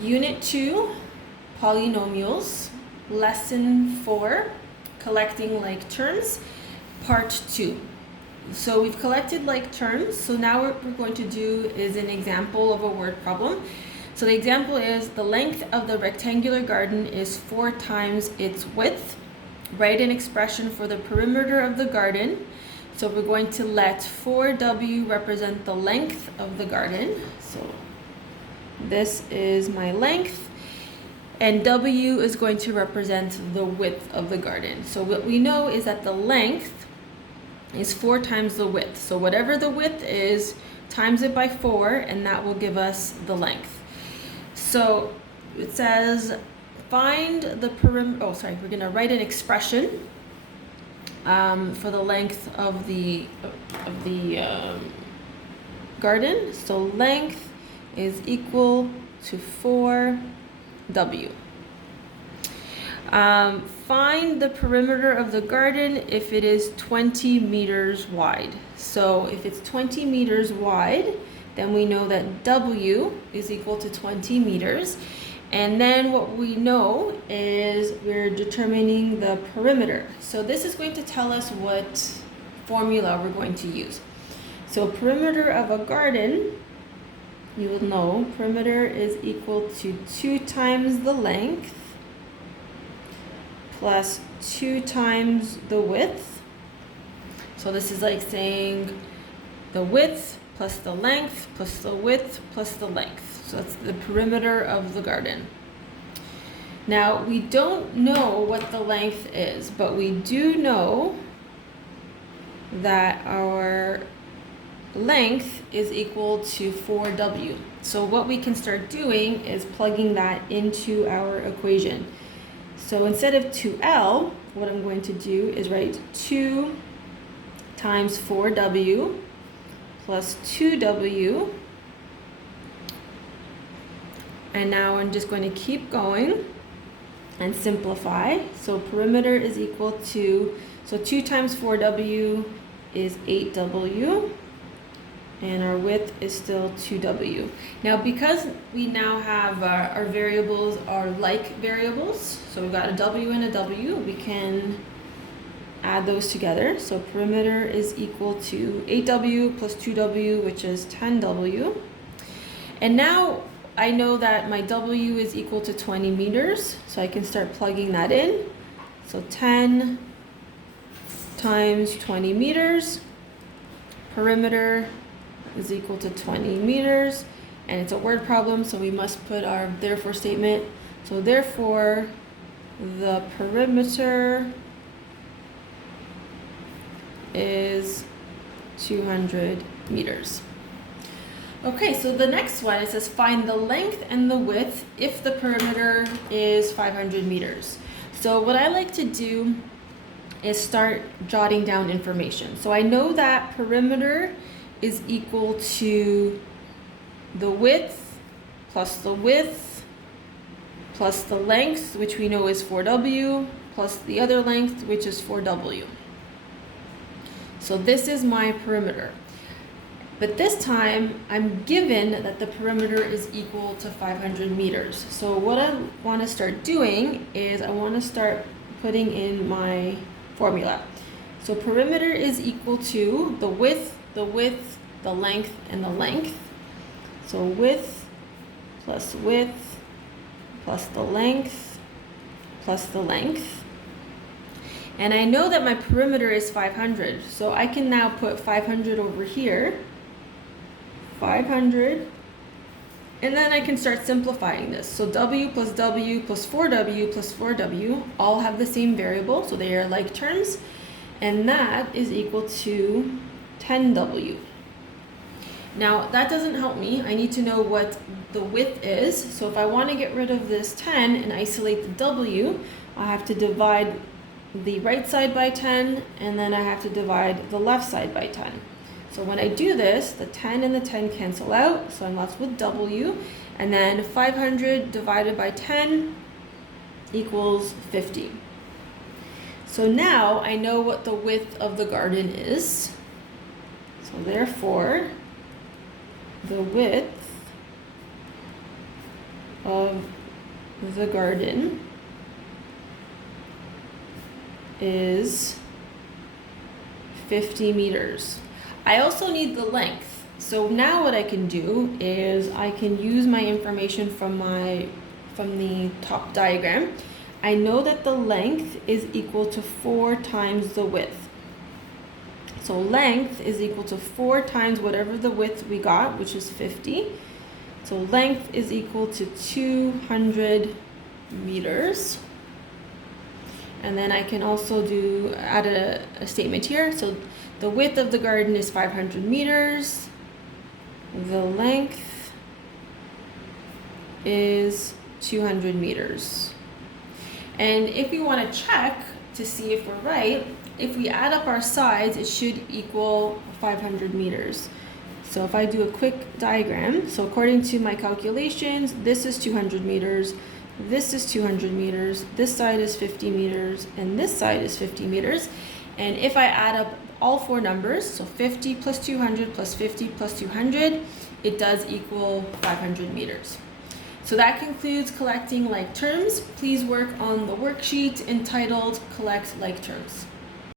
Unit 2, Polynomials, Lesson 4, Collecting Like Terms, Part 2. So we've collected like terms, so now what we're going to do is an example of a word problem. So the example is the length of the rectangular garden is 4 times its width. Write an expression for the perimeter of the garden. So we're going to let 4W represent the length of the garden. So this is my length, and W is going to represent the width of the garden. So what we know is that the length is 4 times the width. So whatever the width is, times it by 4, and that will give us the length. So it says find the perimeter, we're gonna write an expression for the length of the garden. So length is equal to 4W. Find the perimeter of the garden if it is 20 meters wide. So if it's 20 meters wide, then we know that W is equal to 20 meters. And then what we know is we're determining the perimeter. So this is going to tell us what formula we're going to use. So perimeter of a garden, you will know perimeter is equal to 2 times the length plus 2 times the width. So this is like saying the width plus the length plus the width plus the length. So that's the perimeter of the garden. Now we don't know what the length is, but we do know that our length is equal to 4W. So what we can start doing is plugging that into our equation. So instead of 2L, what I'm going to do is write 2 times 4W plus 2W. And now I'm just going to keep going and simplify. So perimeter is equal to, so 2 times 4W is 8W. And our width is still 2W. Now because we now have our variables are like variables, so we've got a W and a W, we can add those together. So perimeter is equal to 8W plus 2W, which is 10W. And now I know that my W is equal to 20 meters, so I can start plugging that in. So 10 times 20 meters, perimeter is equal to 20 meters, and it's a word problem, so we must put our therefore statement. So therefore, the perimeter is 200 meters. Okay, so the next one, it says find the length and the width if the perimeter is 500 meters. So what I like to do is start jotting down information. So I know that perimeter is equal to the width plus the length, which we know is 4W, plus the other length, which is 4W. So this is my perimeter. But this time, I'm given that the perimeter is equal to 500 meters. So what I want to start doing is I want to start putting in my formula. So perimeter is equal to the width, the length, and the length. So width plus the length plus the length. And I know that my perimeter is 500, so I can now put 500 over here, 500, and then I can start simplifying this. So W plus 4W plus 4W all have the same variable, so they are like terms, and that is equal to 10W. Now that doesn't help me. I need to know what the width is. So if I want to get rid of this 10 and isolate the W, I have to divide the right side by 10, and then I have to divide the left side by 10. So when I do this, the 10 and the 10 cancel out, so I'm left with W, and then 500 divided by 10 equals 50. So now I know what the width of the garden is. So therefore, the width of the garden is 50 meters. I also need the length. So now what I can do is I can use my information from the top diagram. I know that the length is equal to 4 times the width. So length is equal to 4 times whatever the width we got, which is 50. So length is equal to 200 meters. And then I can also add a statement here. So the width of the garden is 500 meters. The length is 200 meters. And if we want to check to see if we're right, if we add up our sides, it should equal 500 meters. So if I do a quick diagram, so according to my calculations, this is 200 meters, this is 200 meters, this side is 50 meters, and this side is 50 meters. And if I add up all 4 numbers, so 50 plus 200 plus 50 plus 200, it does equal 500 meters. So that concludes collecting like terms. Please work on the worksheet entitled Collect Like Terms.